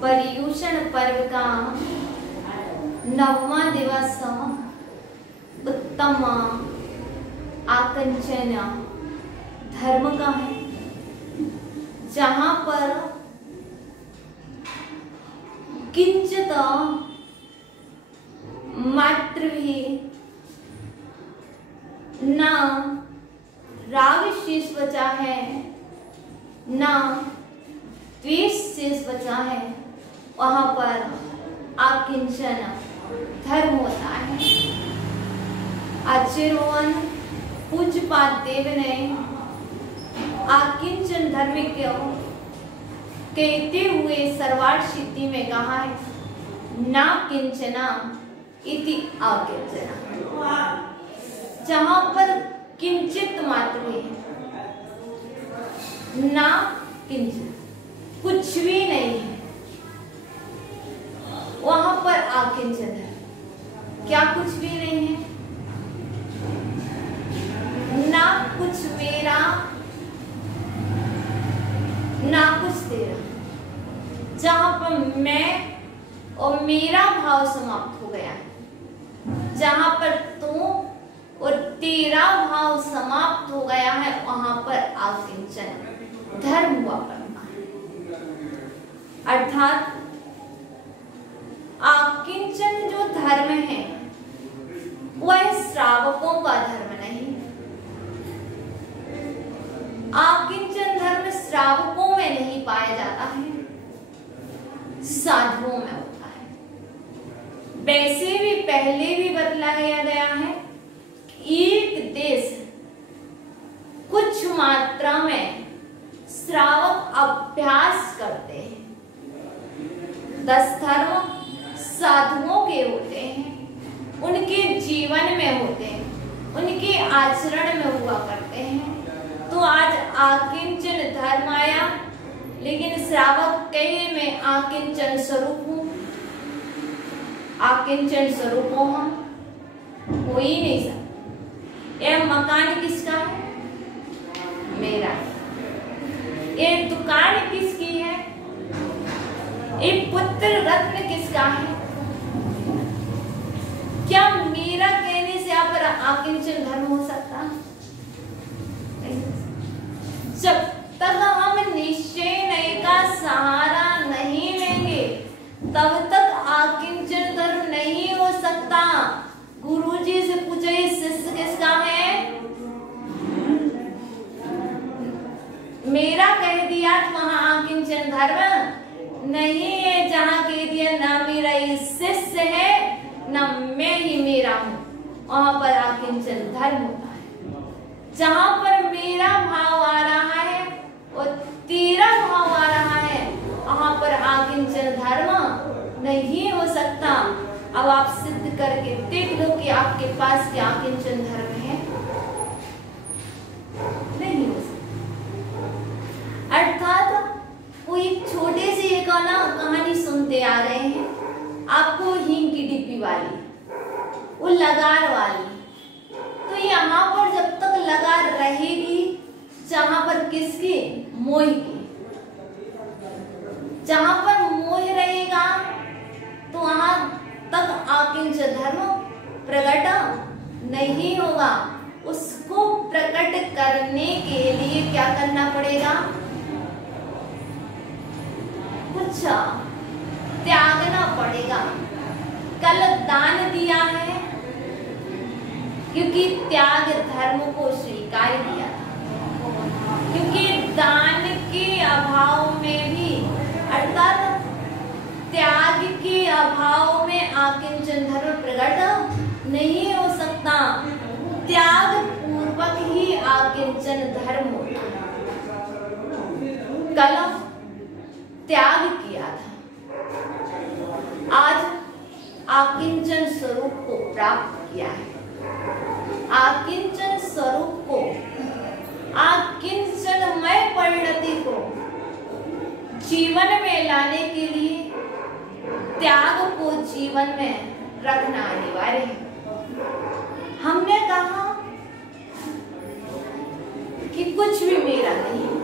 पर्युषण पर्व का 9वां दिवस उत्तम आकंचन धर्म का है, जहां पर किंचित मात्र भी न राग शेष बचा है, न द्वेष शेष बचा है, वहां पर आकिंचन धर्म होता है। आचार्य पूज्यपाद देव ने आकिंचन धर्म को कहते हुए सर्वार्थ सिद्धि में कहा है, ना किंचना इति आकिंचना, जहां पर किंचित मात्र है, ना किंचन कुछ भी नहीं है, वहां पर आकिंचन है। क्या कुछ भी नहीं है? ना कुछ मेरा ना कुछ तेरा, जहां पर मैं और मेरा भाव समाप्त हो गया है, जहां पर तू और तेरा भाव समाप्त हो गया है, वहां पर आकिंचन धर्म हुआ करता है। अर्थात आकिंचन जो धर्म है वह श्रावकों का धर्म नहीं। आकिंचन धर्म श्रावकों में नहीं पाया जाता है, साधुओं में होता है। वैसे भी पहले भी बतलाया गया है, एक देश कुछ मात्रा में श्रावक अभ्यास करते हैं। 10 धर्म साधुओं के होते हैं, उनके जीवन में होते हैं, उनके आचरण में हुआ करते हैं। तो आज आकिंचन धर्म आया, लेकिन श्रावक कहे मैं आकिंचन स्वरूप हूं, आकिंचन स्वरूप हो हम, हो ही नहीं सकता। यह मकान किसका है? मेरा। ये दुकान किसकी है? ये पुत्र रत्न किसका है? क्या मेरा कहने से आप आकिंचन धर्म हो सकता? जब तक हम निश्चय का सहारा नहीं लेंगे तब तक आकिंचन धर्म नहीं हो सकता। गुरुजी से पूछो ये शिष्य किसका है? मेरा कह दिया तो वहां आकिंचन धर्म नहीं है। जहां कह दिया ना मेरा ये शिष्य है ना मैं ही मेरा हूं, वहां पर आकिंचन धर्म होता है। जहां पर मेरा भाव आ रहा है और तेरा भाव आ रहा है, वहां पर आकिंचन धर्म नहीं हो सकता। अब आप सिद्ध करके देख लो कि आपके पास क्या आकिंचन धर्म है। नहीं हो सकता। अर्थात वो एक छोटे से एक कहानी सुनते आ रहे हैं आपको, हींग की डिब्बी वाली, वो लगार वाली। तो यहाँ पर जब तक लगार रहेगी, जहां पर किसकी? मोह की। जहां पर मोह रहेगा तो वहां तक आकिंचन धर्म प्रकट नहीं होगा। उसको प्रकट करने के लिए क्या करना पड़ेगा? कुछ त्यागना पड़ेगा। कल दान दिया है क्योंकि त्याग धर्म को स्वीकार किया था, क्योंकि दान के अभाव में भी अर्थात त्याग के अभाव में आकिंचन धर्म प्रकट नहीं हो सकता। त्याग पूर्वक ही आकिंचन धर्म होता है। कल त्याग किया था, आज आकिंचन स्वरूप को प्राप्त किया है। आकिंचन स्वरूप को, आकिंचनमय परिणति को जीवन में लाने के लिए त्याग को जीवन में रखना अनिवार्य है। हमने कहा कि कुछ भी मेरा नहीं।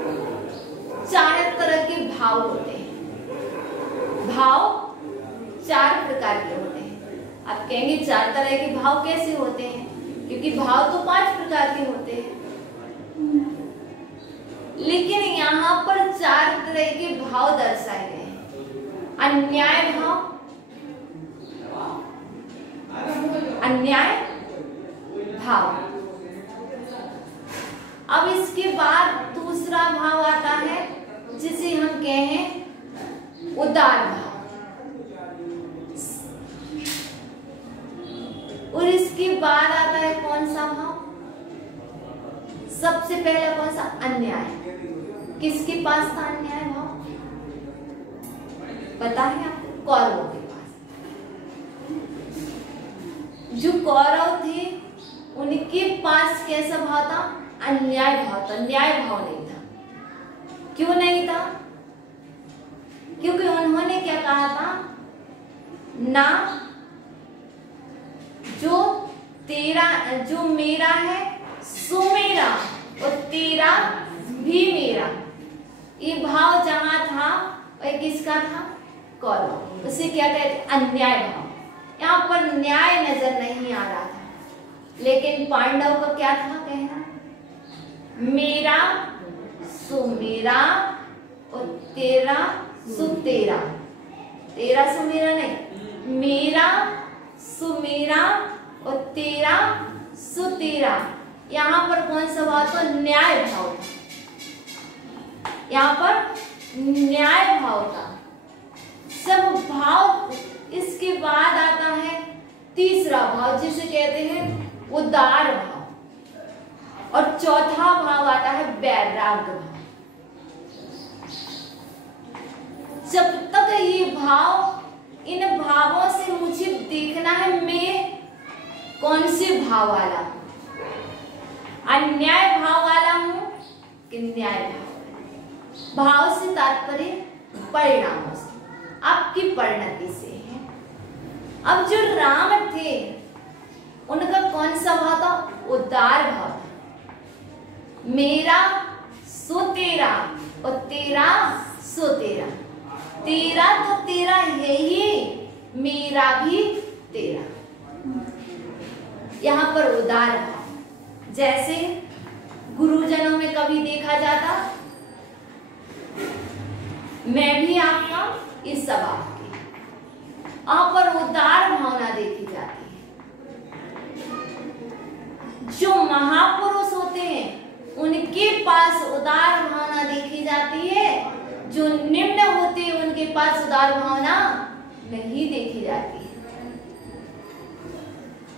4 तरह के भाव होते हैं। भाव 4 प्रकार के होते हैं। आप कहेंगे 4 तरह के भाव कैसे होते हैं? क्योंकि भाव तो 5 प्रकार के होते हैं, लेकिन यहाँ पर 4 तरह के भाव दर्शाए गए हैं। अन्याय भाव, अन्याय भाव। अब इसके बाद दूसरा भाव आता है जिसे हम कहें उदार भाव, और इसके बाद आता है कौन सा भाव? सबसे पहला कौन सा? अन्याय। किसके पास था अन्याय भाव? पता है आपको? कौरवों के पास। जो कौरव थे उनके पास कैसा भाव था? अन्याय भाव था, न्याय भाव नहीं था। क्यों नहीं था? क्योंकि उन्होंने क्या कहा था? ना जो तेरा, जो मेरा है सो मेरा और तेरा भी मेरा। ये भाव जहां था वह किसका था? कौरव। उसे क्या कहते? अन्याय भाव। यहाँ पर न्याय नजर नहीं आ रहा था, लेकिन पांडव का क्या था कहना? मेरा सो मेरा और तेरा सो तेरा। तेरा सो मेरा नहीं, मेरा सो मेरा और तेरा सो तेरा। यहाँ पर कौन सा भाव था? न्याय भाव था। यहाँ पर न्याय भाव था। सब भाव। इसके बाद आता है तीसरा भाव जिसे कहते हैं उदार भाव, और चौथा भाव आता है वैराग्य भाव। जब तक ये भाव, इन भावों से मुझे देखना है मैं कौन से भाव वाला हूं, अन्याय भाव वाला हूं कि न्याय भाव। भाव से तात्पर्य परिणामों से, आपकी परिणति से है। अब जो राम थे उनका कौन सा भाव था? उदार भाव था। मेरा सो तेरा और तेरा सो तेरा, तेरा तो तेरा है ही, मेरा भी तेरा। यहाँ पर उदार भाव, जैसे गुरुजनों में कभी देखा जाता, मैं भी आपका इस स्वभाव की, यहाँ पर उदार भावना देखी जाती है। जो महापुरुष होते हैं उनके पास उदार भावना देखी जाती है, जो निम्न होते हैं उनके पास उदार भावना नहीं देखी जाती है।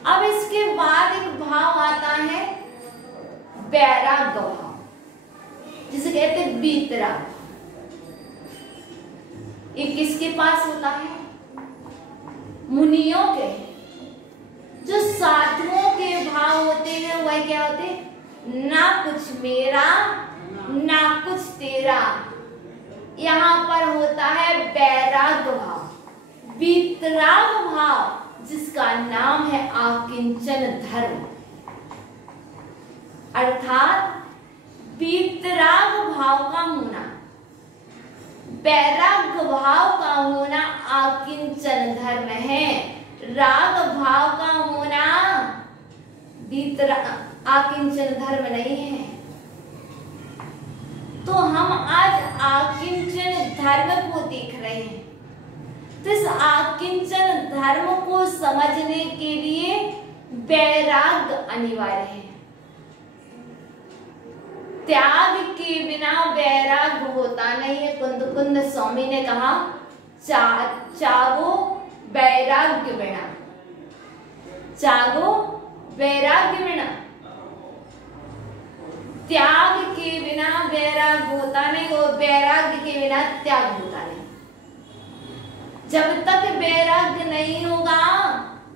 अब इसके बाद एक भाव आता है वैराग्य भाव, जिसे कहते हैं वीतराग। ये किसके पास होता है? मुनियों के। जो साधुओं के भाव होते हैं वह क्या होते हैं? ना कुछ मेरा ना कुछ तेरा। यहाँ पर होता है वैराग्य भाव, वीतराग भाव, जिसका नाम है आकिंचन धर्म। अर्थात वीतराग भाव का होना, वैराग्य भाव का होना आकिंचन धर्म है। राग भाव का होना आकिंचन धर्म नहीं है। तो हम आज आकिंचन धर्म को देख रहे हैं। तो इस आकिंचन धर्म को समझने के लिए वैराग्य अनिवार्य है। त्याग के बिना वैराग्य होता नहीं है। कुंद स्वामी ने कहा, चागो वैराग्य बिना, चागो वैराग्य बिना। त्याग के बिना वैराग्य होता नहीं, और वैराग्य के बिना त्याग होता नहीं। जब तक वैराग्य नहीं होगा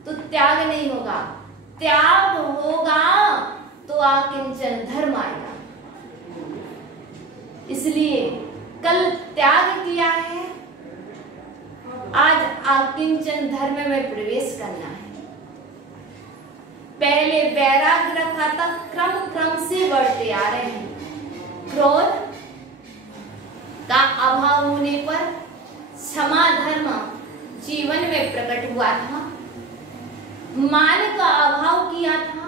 तो त्याग नहीं होगा, त्याग होगा तो आकिंचन धर्म आएगा। इसलिए कल त्याग किया है, आज आकिंचन धर्म में प्रवेश करना है। पहले वैराग्य रखा था, क्रम से बढ़ते आ रहे हैं। क्रोध का अभाव होने पर क्षमा धर्म जीवन में प्रकट हुआ था। मान का अभाव किया था,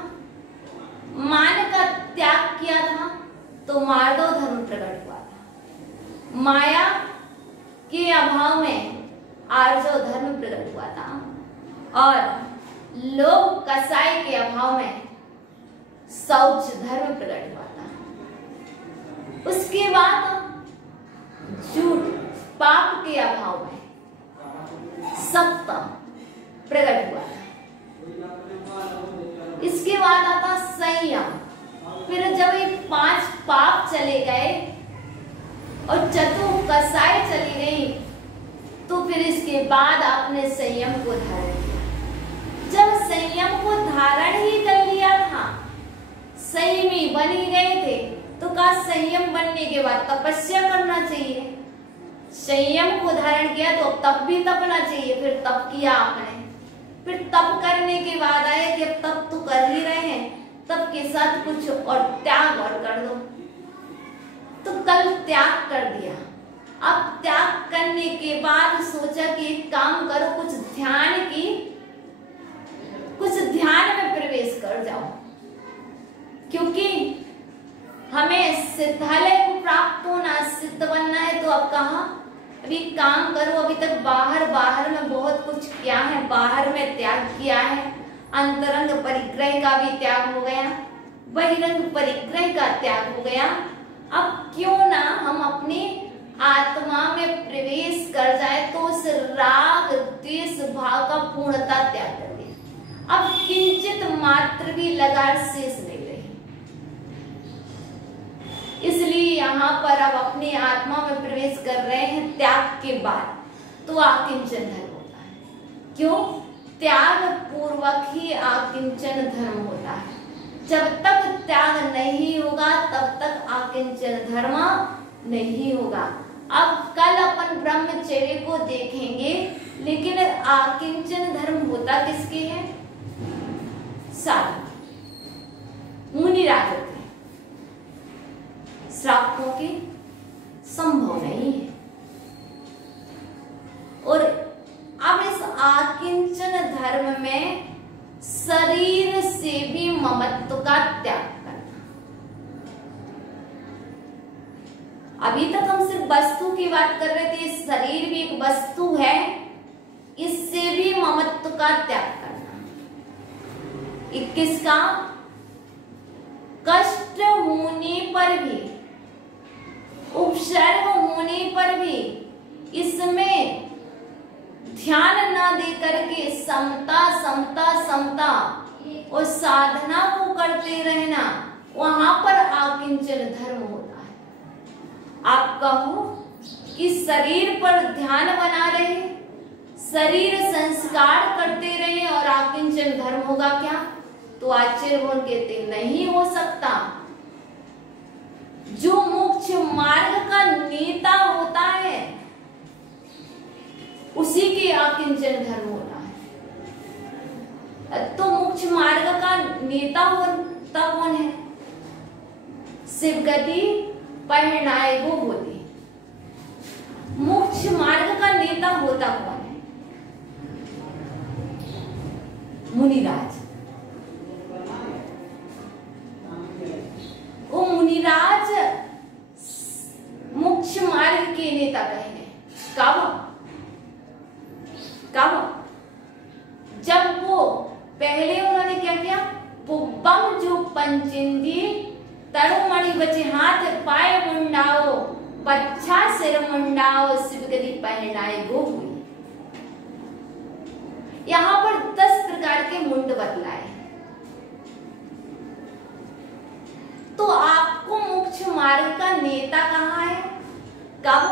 मान का त्याग किया था तो मार्दव धर्म प्रकट हुआ था। माया के अभाव में आर्जव धर्म प्रकट हुआ था, और लोभ कसाई के अभाव में शौच धर्म प्रकट हुआ था। उसके बाद झूठ पाप के अभाव में सत्य प्रकट हुआ था। इसके बाद आता संयम। फिर जब ये 5 पाप चले गए और चतुर्थ कसाई चली गई, तो फिर इसके बाद आपने संयम को धारण किया। जब संयम को धारण ही कर लिया था, संयमी बन ही गए थे, तो का संयम बनने के बाद तपस्या करना चाहिए। संयम को धारण किया तो तप भी तपना चाहिए। फिर तप किया आपने, फिर तप करने के बाद आया कि अब तप तो कर ही रहे हैं, तप के साथ कुछ और त्याग और कर दो। तो कल त्याग कर दिया। अब त्याग करने के बाद सोचा कि एक काम करो, कुछ ध्यान में प्रवेश कर जाओ, क्योंकि हमें सिद्धालय को प्राप्त होना, सिद्ध बनना है। तो अब कहा अभी काम करो, अभी तक बाहर में बहुत कुछ किया है, बाहर में त्याग किया है। अंतरंग परिग्रह का भी त्याग हो गया, बहिरंग परिग्रह का त्याग हो गया। अब क्यों ना हम अपनी आत्मा में प्रवेश कर जाए, तो उस राग द्वेष भाव का पूर्णता त्याग कर दे। अब किंचित मात्र भी लगार शेष नहीं रही। इसलिए यहाँ पर अब अपनी आत्मा में प्रवेश कर रहे हैं त्याग के बाद, तो आकिंचन धर्म होता है। क्यों? त्याग पूर्वक ही आकिंचन धर्म होता है। जब तक त्याग नहीं होगा तब तक आकिंचन धर्म नहीं होगा। अब कल अपन ब्रह्मचर्य को देखेंगे लेकिन आकिंचन धर्म होता किसके है? साधु मुनिराज होते हैं, श्रावकों के संभव नहीं है। और अब इस आकिंचन धर्म में शरीर से भी ममत्व का त्याग करना। अभी तक हम सिर्फ वस्तु की बात कर रहे थे, शरीर भी एक वस्तु है, इससे भी ममत्व का त्याग करना। 21 का कष्ट होने पर भी, उपसर्ग होने पर भी इसमें ध्यान न दे करके समता समता समता और साधना को करते रहना, वहां पर आकिंचन धर्म होता है। आप कहो कि शरीर पर ध्यान बना रहे, शरीर संस्कार करते रहे और आकिंचन धर्म होगा क्या? तो आचार्य कहते नहीं हो सकता। जो मोक्ष मार्ग का नेता होता है उसी के आकिंचन धर्म होता है। तो मोक्ष मार्ग का नेता होता कौन है? शिवगति परिणाय वो होती। मोक्ष मार्ग का नेता होता कौन है? मुनिराज। वो मुनिराज मोक्ष मार्ग के नेता कहेंगे। कब? जब वो पहले उन्होंने क्या किया? पुब्बम जो पंचेंद्रिय तरुमणि बचे हाथ पाए मुंडाओ, पच्छा सिर मुंडाओ, शिवगति परिणाय गो हुई। यहाँ पर 10 प्रकार के मुंड बतलाए। तो आपको मोक्ष मार्ग का नेता कहाँ है? कब?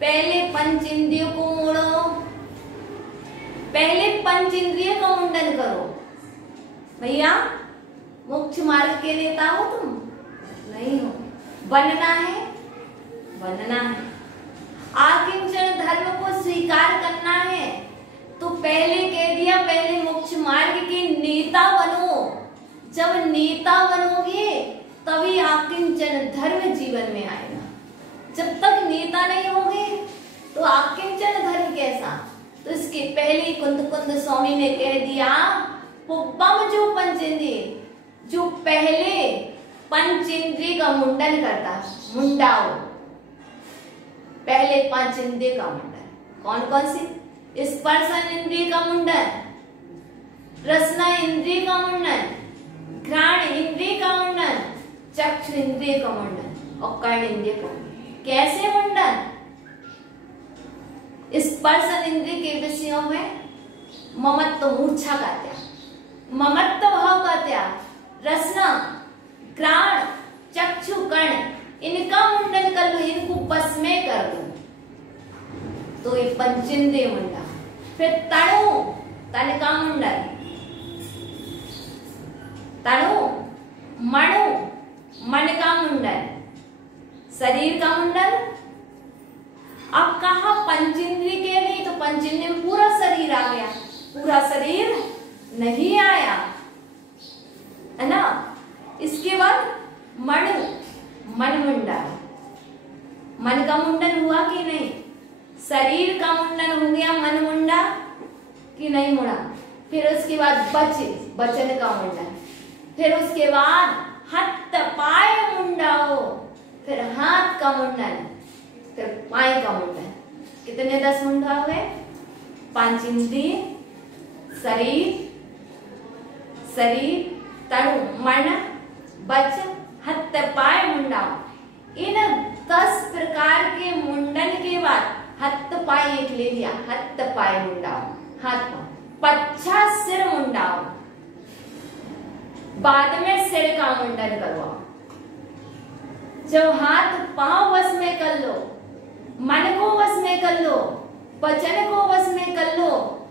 पहले पंचेंद्रियों को मोड़ो, पहले पंच इंद्रिय का मुंडन करो। भैया मोक्ष मार्ग के नेता हो तुम? नहीं हो। बनना है, बनना है। आकिंचन धर्म को स्वीकार करना है तो पहले कह दिया, पहले मोक्ष मार्ग के नेता बनो। जब नेता बनोगे तभी आकिंचन धर्म जीवन में आएगा। जब तक नेता नहीं होगे तो आकिंचन धर्म कैसा? तो इसके पहले कुंद स्वामी ने कह दिया, पुब्बम जो पंचेंद्रिय, जो पहले पंचेंद्रिय का मुंडन करता, मुंडाओ, पहले पांच इंद्रिय का मुंडन। कौन कौन सी? स्पर्शन इंद्रिय का मुंडन, रसना इंद्रिय का मुंडन, घ्राण इंद्रिय का मुंडन, चक्षु इंद्रिय का मुंडन और कर्ण इंद्रिय का मुंडन। कैसे मुंडन? स्पर्शन इंद्रिय के विषयों में ममत्व मूर्छा का त्याग, ममत्व भाव का त्याग, रसना, घ्राण, चक्षु, कर्ण, इनका मुंडन कर लो, इनको बस में कर दो तो ये पंचेंद्रिय मुंडन। फिर तनु, तन का मुंडन, तनु, मणु, मन का मुंडन, शरीर का मुंडन। अब कहा पंचेंद्रिय के नहीं, तो पंचेंद्रिय में पूरा शरीर आ गया, पूरा शरीर नहीं आया, है ना। इसके बाद मणु, मन मुंडन, मन का मुंडन हुआ कि नहीं? शरीर का मुंडन हो गया, मन मुंडा कि नहीं मुड़ा। फिर उसके बाद वचन का मुंडन, फिर उसके बाद हस्त पाय मुंडाओ, फिर हाथ का मुंडन, फिर पाय का मुंडन। कितने 10 मुंडा हुए? पांच इंद्रिय, शरीर, तनु, मन, वचन, हस्त पाय मुंडाओ। इन 10 प्रकार के मुंडन के बाद हस्त पाय एक ले लिया, हस्त पाय मुंडाओ, हाथ पांव, पच्छा सिर मुंडाओ, बाद में सिर का मुंडन करवाओ। जब हाथ पांव वश में कर लो, मन को वश में कर लो, वचन को वश में कर लो,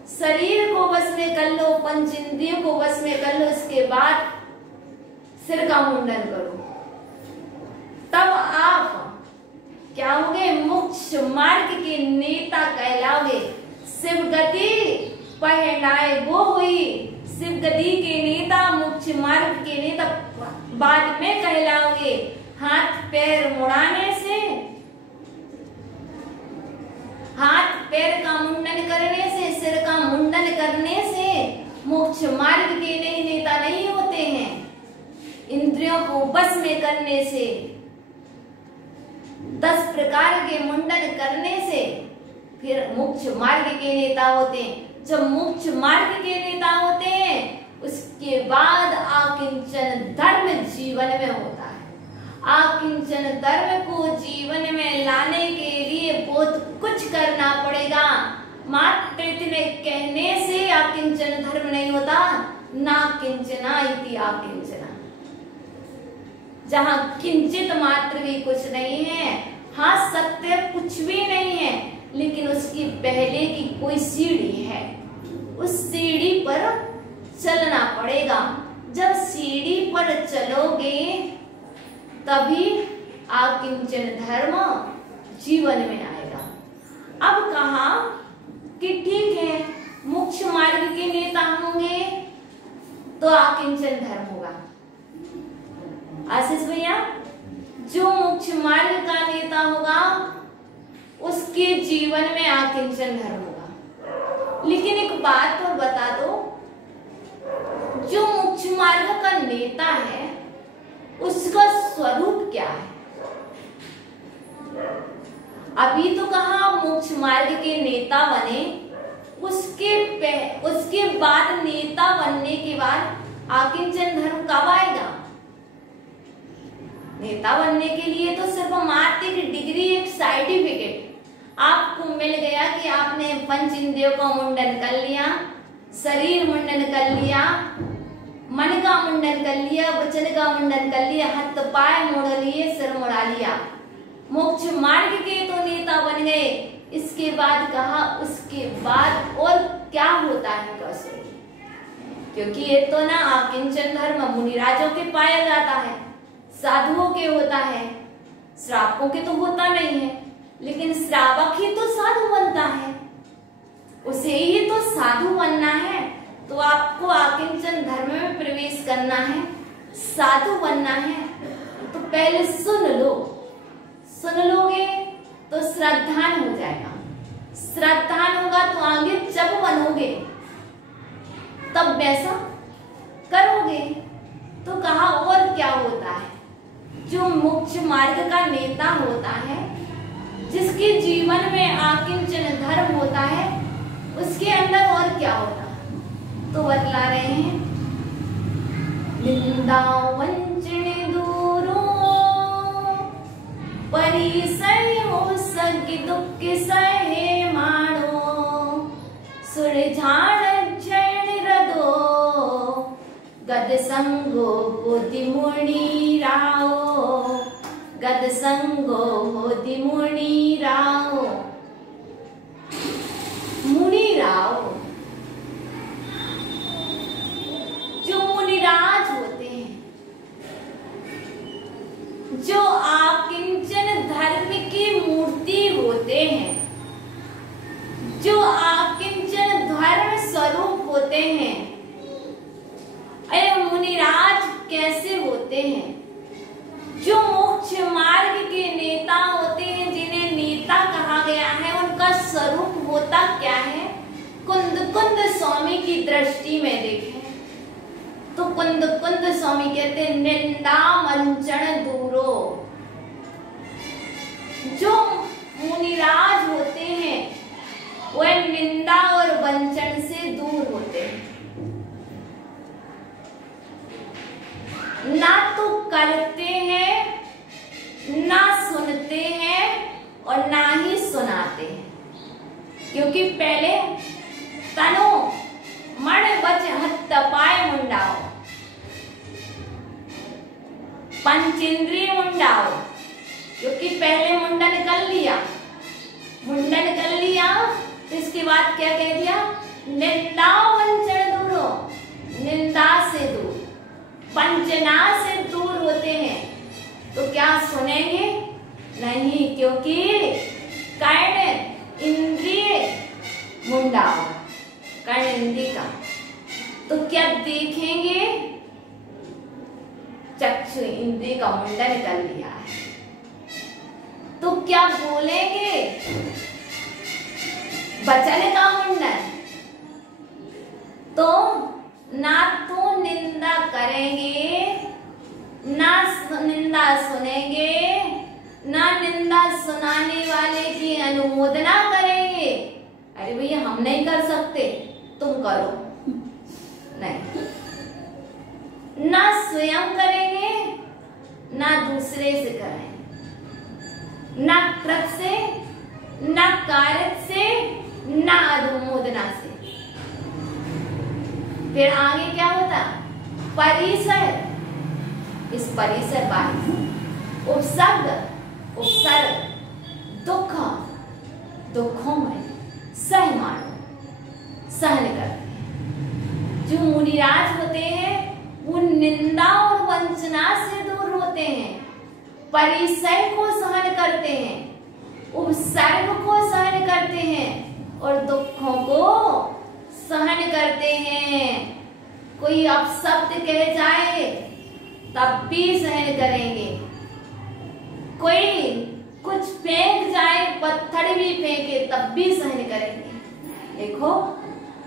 शरीर को वश में कर लो, पंच इंद्रियों को वश में कर लो, इसके बाद सिर का मुंडन करो। तब आप क्या होगे? मोक्ष मार्ग के नेता कहलाओगे। शिवगति पहनाए वो हुई। शिवगति के नेता, मोक्ष मार्ग के नेता बाद में कहलाओगे। हाथ पैर मुड़ाने से, हाथ पैर का मुंडन करने से, सिर का मुंडन करने से मोक्ष मार्ग के नहीं नेता नहीं होते हैं। इंद्रियों को बस में करने से, 10 प्रकार के मुंडन करने से फिर मोक्ष मार्ग के नेता होते हैं। जब मोक्ष मार्ग के नेता होते हैं उसके बाद आकिंचन धर्म जीवन में होता है। आकिंचन धर्म को जीवन में लाने के लिए बहुत कुछ करना पड़ेगा। मात्र इतने कहने से आकिंचन धर्म नहीं होता। ना किंचना इति आकिंचना, जहाँ किंचित मात्र भी कुछ नहीं है। हाँ, सत्य कुछ भी नहीं है, लेकिन उसकी पहले की कोई सीढ़ी है, उस सीढ़ी पर चलना पड़ेगा। जब सीढ़ी पर चलोगे तभी आकिंचन धर्म जीवन में आएगा। अब कहा कि ठीक है, मोक्ष मार्ग के नेता होंगे तो आकिंचन धर्म होगा। आशीष भैया, जो मोक्ष मार्ग का नेता होगा उसके जीवन में आकिंचन धर्म होगा। लेकिन एक बात और बता दो, जो मोक्ष मार्ग का नेता है उसका स्वरूप क्या है? अभी तो कहा मोक्ष मार्ग के नेता बने, उसके बाद नेता बनने के बाद आकिंचन धर्म कब आएगा? नेता बनने के लिए तो सिर्फ मात्र एक डिग्री, एक सर्टिफिकेट आपको मिल गया कि आपने पंच इंद्रियों का मुंडन कर लिया, शरीर मुंडन कर लिया, मन का मुंडन कर लिया, वचन का मुंडन कर लिया, हाथ पाय मोड़ लिए, सिर मुड़ा लिया, मोक्ष मार्ग के तो नेता बन गए। इसके बाद कहा उसके बाद और क्या होता है कैसे? क्योंकि ये तो ना आकिंचन धर्म मुनिराजों के पाया जाता है, साधुओं के होता है, श्रावकों के तो होता नहीं है। लेकिन श्रावक ही तो साधु बनता है, उसे ही तो साधु बनना है। तो आपको आकिंचन धर्म में प्रवेश करना है, साधु बनना है, तो पहले सुन लो। सुन लोगे तो श्रद्धान हो जाएगा, श्रद्धान होगा तो आगे जब बनोगे तब वैसा करोगे। तो कहा और क्या होता है? जो मोक्ष मार्ग का नेता होता है, जिसके जीवन में आकिंचन धर्म होता है, उसके अंदर और क्या होता है? तो बतला रहे हैं, निंदा वंचन दूरो परिसय हो सग दुख सहे माणो सुरझाण जैन रदो गद संगो होति मुनि राओ गद संगो होति मुनि राओ। मुनि राओ जो मुनिराज होते हैं, जो आकिंचन धर्म की मूर्ति होते हैं, जो आकिंचन धर्म स्वरूप होते हैं। अरे मुनिराज कैसे होते हैं? जो मोक्ष मार्ग के नेता होते हैं, जिन्हें नेता कहा गया है, उनका स्वरूप होता क्या है? कुंद कुंद स्वामी की दृष्टि में देखें तो कुंद कुंद स्वामी कहते हैं, निंदा वंचन दूरो। जो मुनिराज होते हैं वह निंदा और वंचन से दूर होते हैं। ना तो करते हैं, ना सुनते हैं और ना ही सुनाते हैं। क्योंकि पहले तनो मण बच हत्त पाय मुंडाओ, पंचेंद्रिय मुंडाओ। क्योंकि पहले मुंडन कर लिया, मुंडन कर लिया तो इसके बाद क्या कह दिया? निंदा वंचन दूरो, निंदा से दूर, पंचना से दूर होते हैं। तो क्या सुनेंगे? नहीं, क्योंकि कर्ण इंद्रिय मुंडा कर्ण इंद्री का, तो क्या देखेंगे? चक्षु इंद्री का मुंडा निकल लिया है। तो क्या बोलेंगे? वचन का मुंडन। तो ना तो निंदा करेंगे, ना निंदा सुनेंगे, ना निंदा सुनाने वाले की अनुमोदना करेंगे। अरे भैया हम नहीं कर सकते, तुम करो। नहीं, ना स्वयं करेंगे, ना दूसरे से करेंगे, ना कृत से, ना कार्य से, ना अनुमोदना से। फिर आगे क्या होता? परिसर। इस परिसर बाहर उपसर्ग, उपसर्ग, दुख, दुखों में सहमान, सहन करते हैं। जो मुनिराज होते हैं वो निंदा और वंचना से दूर होते हैं, परिसर को सहन करते हैं, उपसर्ग को सहन करते हैं और दुखों को सहन करते हैं। कोई अपशब्द कह जाए तब भी सहन करेंगे, कोई कुछ फेंक जाए, पत्थर भी फेंके तब भी सहन करेंगे। देखो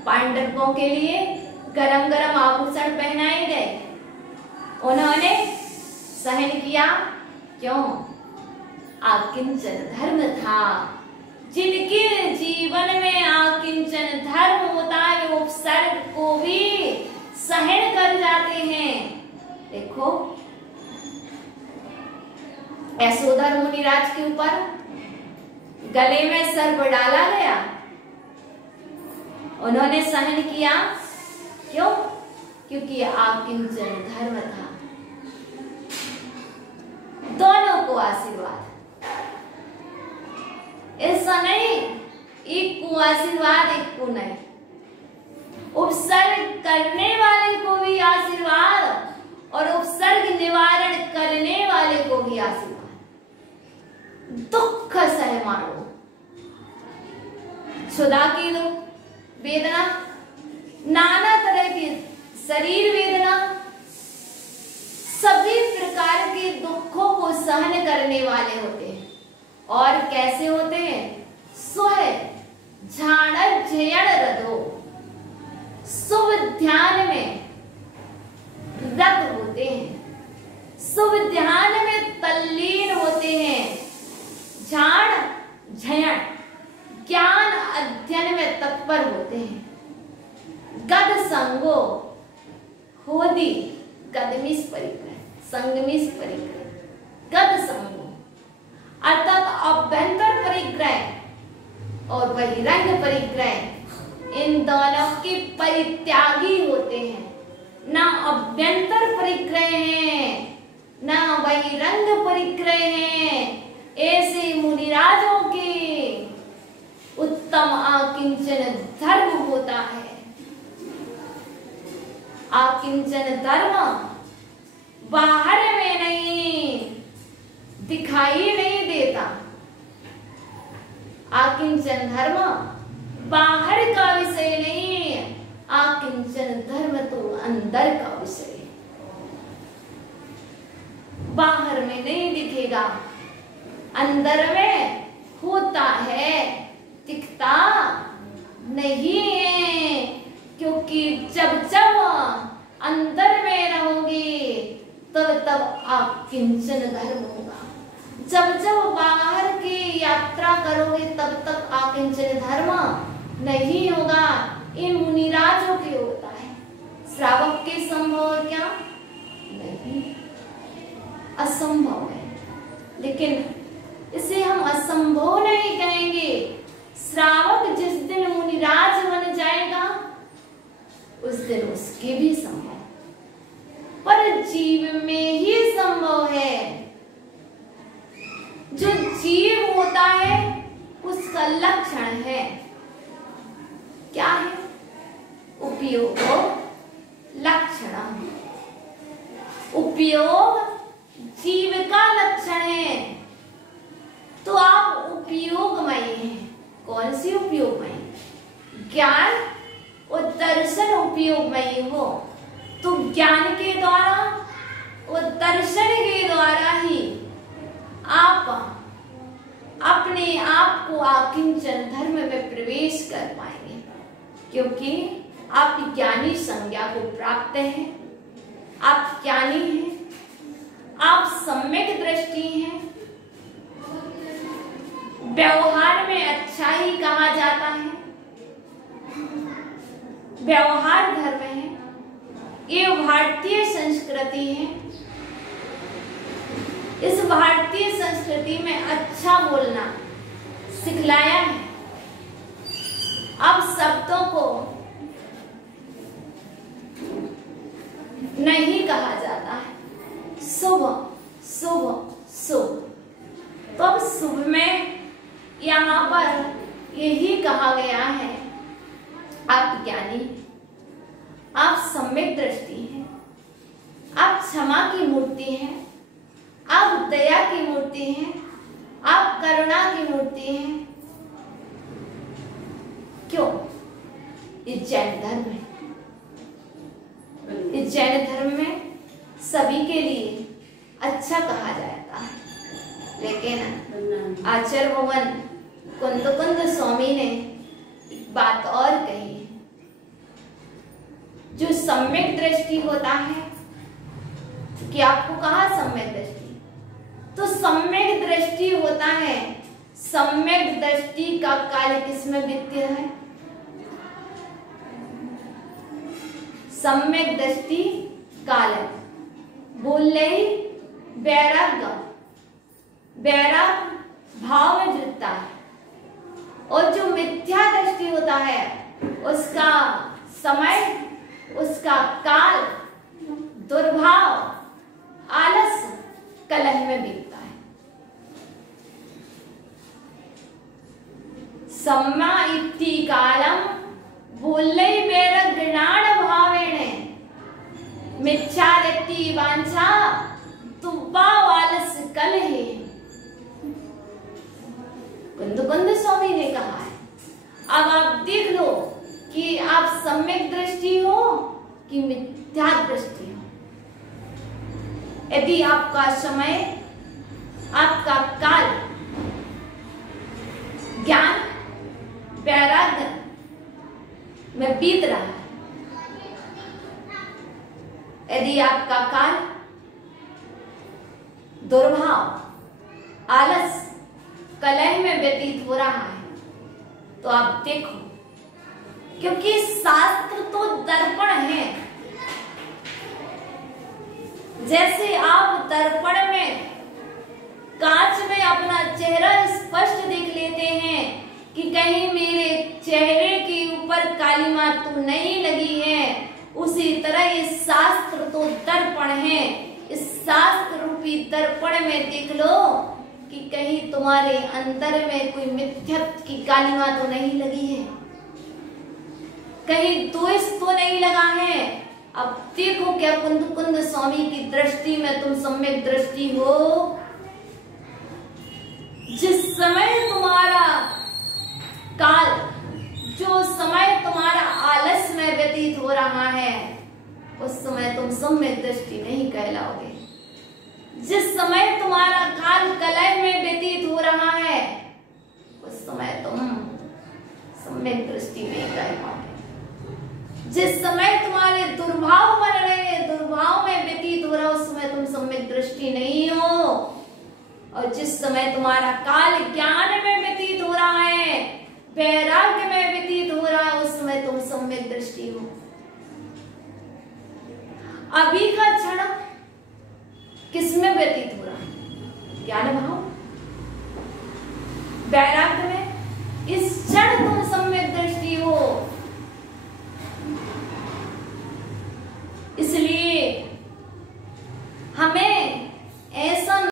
पांडवों के लिए गरम गरम आभूषण पहनाए गए, उन्होंने सहन किया। क्यों? आकिंचन धर्म था। जिनके जीवन में आकिंचन धर्म होता है वो उपसर्ग को भी सहन कर जाते हैं। देखो यशोधरा मुनिराज के ऊपर गले में सर्प डाला गया, उन्होंने सहन किया। क्यों? क्योंकि आकिंचन धर्म था। दोनों को आशीर्वाद। ऐसा नहीं एक को आशीर्वाद एक को नहीं, उपसर्ग करने वाले को भी आशीर्वाद और उपसर्ग निवारण करने वाले को भी आशीर्वाद। दुख सह मानो, क्षुधा की दुख वेदना, नाना तरह की शरीर वेदना, सभी प्रकार के दुखों को सहन करने वाले होते हैं। और कैसे होते हैं? सुह झाड़ झेड़ रदो, शुभ ध्यान में रत होते हैं, शुभ ध्यान में तल्लीन होते हैं, झाड़ झयण ज्ञान अध्ययन में तत्पर होते हैं। गद संगो होदी गदमिस परिग्रह, संगमिस परिग्रह, गद संगो अर्थात अभ्यंतर परिग्रह और बहिरंग परिग्रह, इन दोनों के परित्यागी होते हैं। ना अभ्यंतर परिग्रह है ना बहिरंग परिग्रह है। ऐसे मुनिराजों के उत्तम आकिंचन धर्म होता है। आकिंचन धर्म बाहर में नहीं दिखाई नहीं देता। आकिंचन धर्म बाहर का विषय नहीं, आकिंचन धर्म तो अंदर का विषय है। बाहर में नहीं दिखेगा, अंदर में होता है, दिखता नहीं है। क्योंकि जब जब अंदर में रहोगे तब तब आकिंचन धर्म होगा। जब जब बाहर की यात्रा करोगे तब तक आकिंचन धर्म नहीं होगा। इन मुनिराजों के होता है, श्रावक के संभव है क्या? नहीं, असंभव है। लेकिन इसे हम असंभव नहीं कहेंगे। श्रावक जिस दिन मुनिराज बन जाएगा उस दिन उसके भी संभव, पर जीव में ही संभव है। जो जीव होता है उसका लक्षण है, क्या है? उपयोग लक्षण। उपयोग जीव का लक्षण है। तो आप उपयोगमय हैं। कौन सी उपयोगमय? ज्ञान और दर्शन उपयोगमयी हो, तो ज्ञान के द्वारा और दर्शन के द्वारा ही आप अपने आप को आकिंचन धर्म में प्रवेश कर पाएंगे, क्योंकि आप ज्ञानी संज्ञा को प्राप्त हैं, आप ज्ञानी हैं, आप सम्यक दृष्टि हैं। व्यवहार में अच्छा ही कहा जाता है, व्यवहार धर्म है, ये भारतीय संस्कृति है। इस भारतीय संस्कृति में अच्छा बोलना सिखलाया है। अब शब्दों को नहीं कहा जाता है शुभ शुभ शुभ, तो अब शुभ में यहाँ पर यही कहा गया है, आप ज्ञानी, आप सम्यक दृष्टि हैं, आप क्षमा की मूर्ति हैं, आप दया की मूर्ति हैं, आप करुणा की मूर्ति हैं। क्यों? इस जैन धर्म में, इस जैन धर्म में सभी के लिए अच्छा कहा जाता है, लेकिन आचार्य भगवान कुंद स्वामी ने एक बात और कही है, जो सम्यक दृष्टि होता है, कि आपको कहा सम्यक दृष्टि, तो सम्यक दृष्टि होता है, सम्यक दृष्टि का काल किसमें वित्तीय है? सम्यक दृष्टि काल बोल रही वैराग्य, वैराग्य भाव में जुटता है, और जो मिथ्या दृष्टि होता है उसका समय, उसका काल दुर्भाव आलस कलह में बीतता है। सम्मा इति कालम बोले वैराग्यणाण भावेणे मिच्छादिति वांछा तुब्बा वालस कलहे। कुंद स्वामी ने कहा है, अब आप देख लो कि आप सम्यक दृष्टि हो कि मिथ्या दृष्टि हो। यदि आपका समय, आपका काल ज्ञान वैराग्य में बीत रहा है, यदि आपका काल दुर्भाव आलस कलह में व्यतीत हो रहा है, तो आप देखो, क्योंकि शास्त्र तो दर्पण है। जैसे आप दर्पण में कांच में अपना चेहरा स्पष्ट देख लेते हैं कि कहीं मेरे चेहरे के ऊपर कालीमा तो नहीं लगी है, उसी तरह ये शास्त्र तो दर्पण है। इस शास्त्र रूपी दर्पण में देख लो कि कहीं तुम्हारे अंदर में कोई मिथ्यत्व की कालीमा तो नहीं लगी है, कहीं द्वेष तो नहीं लगा है। अब देखो क्या कुंद स्वामी की दृष्टि में तुम सम्यक दृष्टि हो। जिस समय तुम्हारा काल, जो समय तुम्हारा आलस में व्यतीत हो रहा है, उस समय तुम सम्यक दृष्टि नहीं कहलाओगे। जिस समय तुम्हारा काल कलह में व्यतीत हो रहा है, उस समय तुम सम्यक दृष्टि नहीं कहलाओगे। जिस समय तुम्हारे दुर्भाव बन रहे, दुर्भाव में व्यतीत हो रहा, उस समय तुम सम्यक दृष्टि नहीं हो। और जिस समय तुम्हारा काल ज्ञान में व्यतीत हो रहा है, वैराग्य में व्यतीत हो रहा है, उस समय तुम सम्यक दृष्टि हो। अभी का क्षण किसमें व्यतीत हो रहा है? ज्ञान भाव